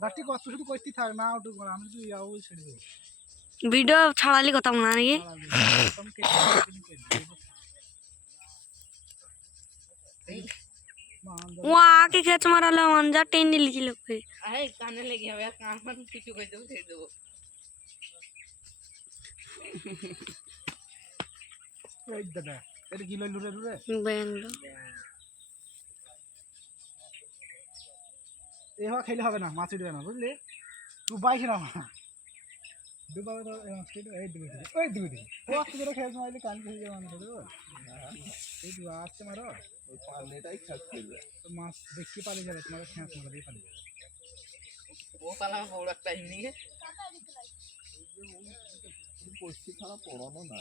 গাছটি কষ্ট শুধু করতে থাক না ওটু আমি তুই যাব ছেড়ে দেবো। ভিডিও ছাড়ালি কথা মনে নাকি। ও আকে খেচ মারালে অঞ্জা টেন নিয়েছিল আরে কানে লেগে যাবে কান ফান কিছু করে দেবো ছেড়ে দেবো। এই দাদা এটা কি লইলু রে রে ব্যাংলো এভাবে খেলে হবে না মাছ উঠবে না বুঝলি? তুই বাইস না ডুবাবে তো এই দিকে দিকে, ওই দিকে দিকে ও একটু করে খেলছে মারলে কান খেয়ে যাবে মানুষ দেবো এই দু আসতে মারো। ওই পাল্লেটাই খাচ্ছিল তো মাছ দেখতে পালিয়ে যাবে তোমার খেঁচ মারা দিয়ে পালিয়ে যাবে। ও কালা বড় একটা হিন্দিকে পড়ছি ছাড়া পড়ানো না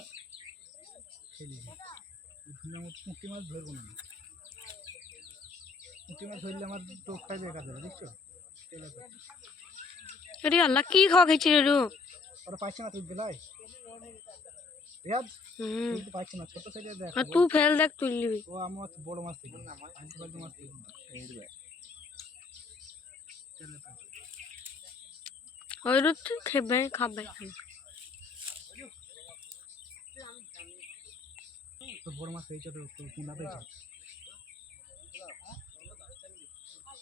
খেলি। পুঁটি মাছ ধরবো না। পুঁটি ধরলে আমার টোপটাই দেখা যাবে বুঝছ আরে আল্লাহ কি খাওয়া খেয়েছিল রে? ওরা পাইছে না তুই বেলায় রিয়াজ তুই পাইছে না ছোট সাইজে দেখ। আর তুই ফেল দেখ তুই নিবি ও আমার বড় মাছ থেকে আনতে পারলে মাছ থেকে এই রে ওই রোদ তুই খেবে খাবে। তো বড় মাছ হয়েছে তো তুই কিনা পেয়েছ?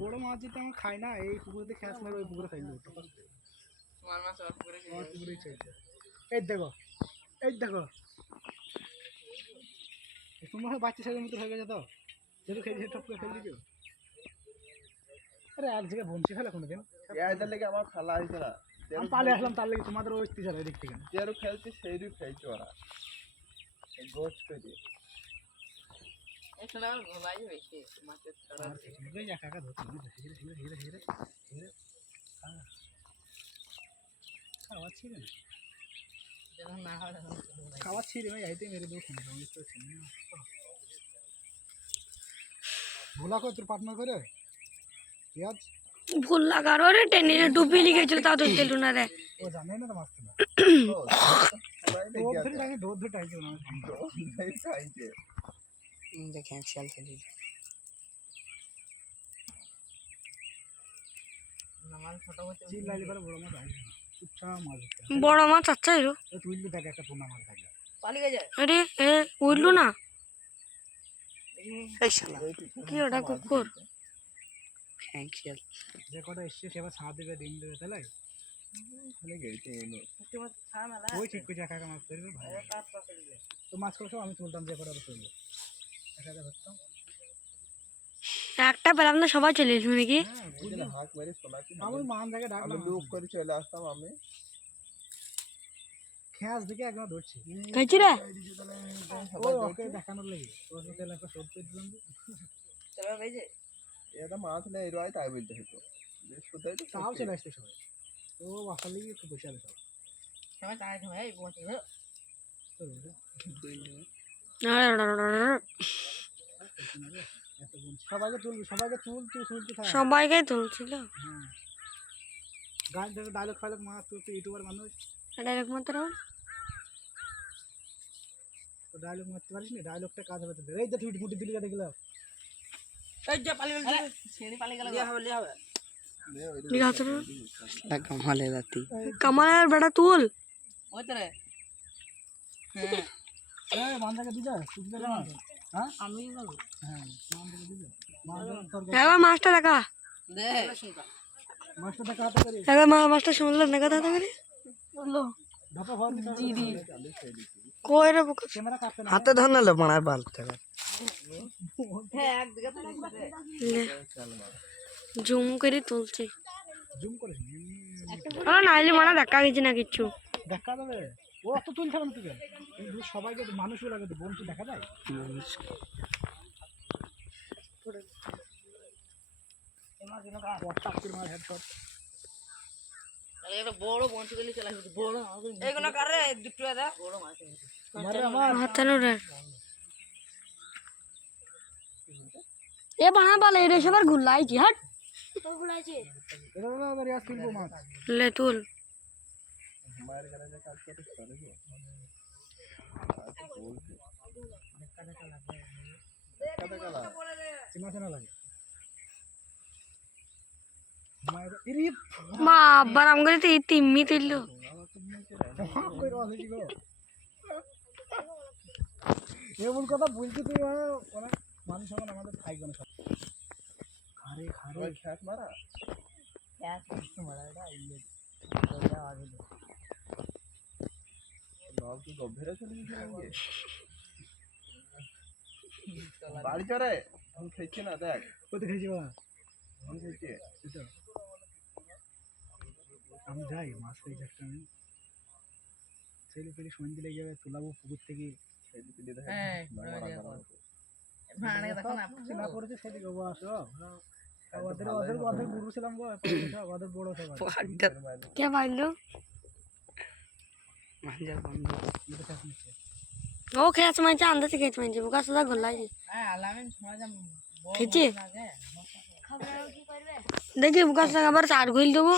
বড় মাছ যেটা আমরা খাই না এই পুকুরেতে খেয়াস মারে ওই পুকুরে খাইলে এই দেখো এই দেখো। তোমার বাচ্চা ছেলের মতো হয়ে গেছে তো? যেহেতু খেয়ে টপ করে ফেল দিছো আরে এক জায়গায় বঞ্চি ফেলে কোনোদিন এদের লেগে আমার খেলা হয়েছে না। আমি পালে আসলাম তার লাগে তোমাদের ওই তীর এদিক থেকে যেরু খেলছে সেইরু খেলছে ওরা। গোছ করে এখানে আমার ঘুমাই বেশি মাছের ধরতে হ্যাঁ। না যখন না হয় তখন ঘুমাই। খাওয়া ছিল ভাই আইতে মেরে দেবো শুনে আমি তো শুনি না ভোলা কর তোর পার্টনার করে পেঁয়াজ ভুল লাগার ওরে টেনে ডুবি লিখেছিল তো তেলু না রে ও জানে না তো মাছতে না লেগে ধরে ডোর ধরে টাইমে না দেখে খেয়াল খেলি বড় মাছ। আচ্ছা এলো ও তুইলে একটা পোনা মাছ থাকে পালিয়ে যায় আরে এ না। এই শালা। কি ওটা কুকুর? খেয়াল যে কটা এসছে সেবার ছাদ দেবে ডিম দেবে তাহলে? গেছে ওই ঠিক করে একা মাছ ধরবে ভালো। তো মাছ করে সব আমি তুলতাম যে কটা তুলবে। ধরতাম একটা পেলাম না সবাই চলে এসো নাকি? ওইখানে হাঁক মেরে শোনাচ্ছি না আমি মান জায়গায় ডাকলাম লুক করে চলে আসতাম আমি। ধরছি। খাইছি রে? ও ওকে দেখানোর লাগে। ওর সাথে একটা শোধ করে দিলাম যে। চলো বেজে এটা মাছ নেই রয় তাই বলতে হতো বৃহস্পতি তো তাও চলে আসছে সবাই। ও বাসার লিগে একটু বসে আছে সবাই তাই সময় এই পৌঁছে গেল চলবে এত বলছি। সবাইকে তুলবি সবাইকে তুল তুই তুলতে থাক। সবাইকে তুলছিল? হ্যাঁ। গান থেকে ডায়লগ ফাইলগ মাছ তুই তো ইউটিউবার মানুষ। ডাইরেক্ট মাত্র তো ডায়লগ মারতে পারিস না? ডায়লগটা কাজ হবে তোদের। এই যে তুই মুটি দিলি দেখলাম। এই যে পালিয়ে গেল ছেড়ে পালিয়ে গেল লিয়া হবে লিয়া হবে। ঠিক আছে কামালে রাতি। কামালের বেটা তুল। ওই তো রে। হ্যাঁ হ্যাঁ মানটাকে দিবে তুই দিবে না হ্যাঁ হ্যাঁ? দিবে। তোর একবার মাছটা দেখা। একবার মা মাছটা শুনলাম দেখা দাদা করে। না। হাতে ধর নালে মারার বাল হ্যাঁ জুম করে তুলছি। জুম নাইলে মারা দেখা গেছে না কিচ্ছু দেখা যাবে? ও অত তুলছে না তুই সবাইকে তো মানুষও লাগে তো বন্ধু দেখা যায়। এ বানা বালে রে সবার গুল্লাইছি হাট। লে তুল মায়ের গাড়িতে কাজ করতে পারে বাবার তো এই তিম্মি তিল্ল এমন কথা বলছি তুই অনেক মানুষ এখন আমাদের থাকবে না সব খারে খারে। ওই খ্যাত মারা? নল কি গভীরে চলে গেছে বাড়ি চরে আমি খেয়েছি না দেখ। কোথায় খেয়েছি বা আমি খেয়েছি। আমি যাই মাছ খেয়েছি একটা আমি। ছেলে পেলে সন্ধ্যে লেগে যাবে তোলাবো পুকুর থেকে। পিলি দেখে হ্যাঁ, বড়। কে নিচ্ছে। ও খেয়াচ মাইছে আন্দাজে খেয়াচ মাইছে বুকা সুদা গুল্লাইছি হ্যাঁ আলামিন সমাজ খেয়েছি দেখি বুকা সুদা আবার চার ঘুইল দেবো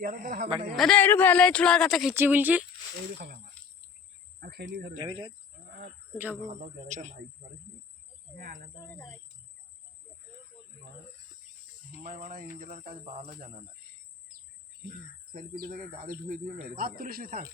ইয়ার দ্বারা হবে না এটা একটু ফেলে চুলার কাছে খেয়েছি বলছি এই যে থাকে আমার আর খেলি ধরে যাব আমার মারা ইঞ্জেলার কাজ ভালো জানে না সেলফি থেকে গাড়ি ধুয়ে ধুয়ে মেরে হাত ফেলে। তুলিস নি থাক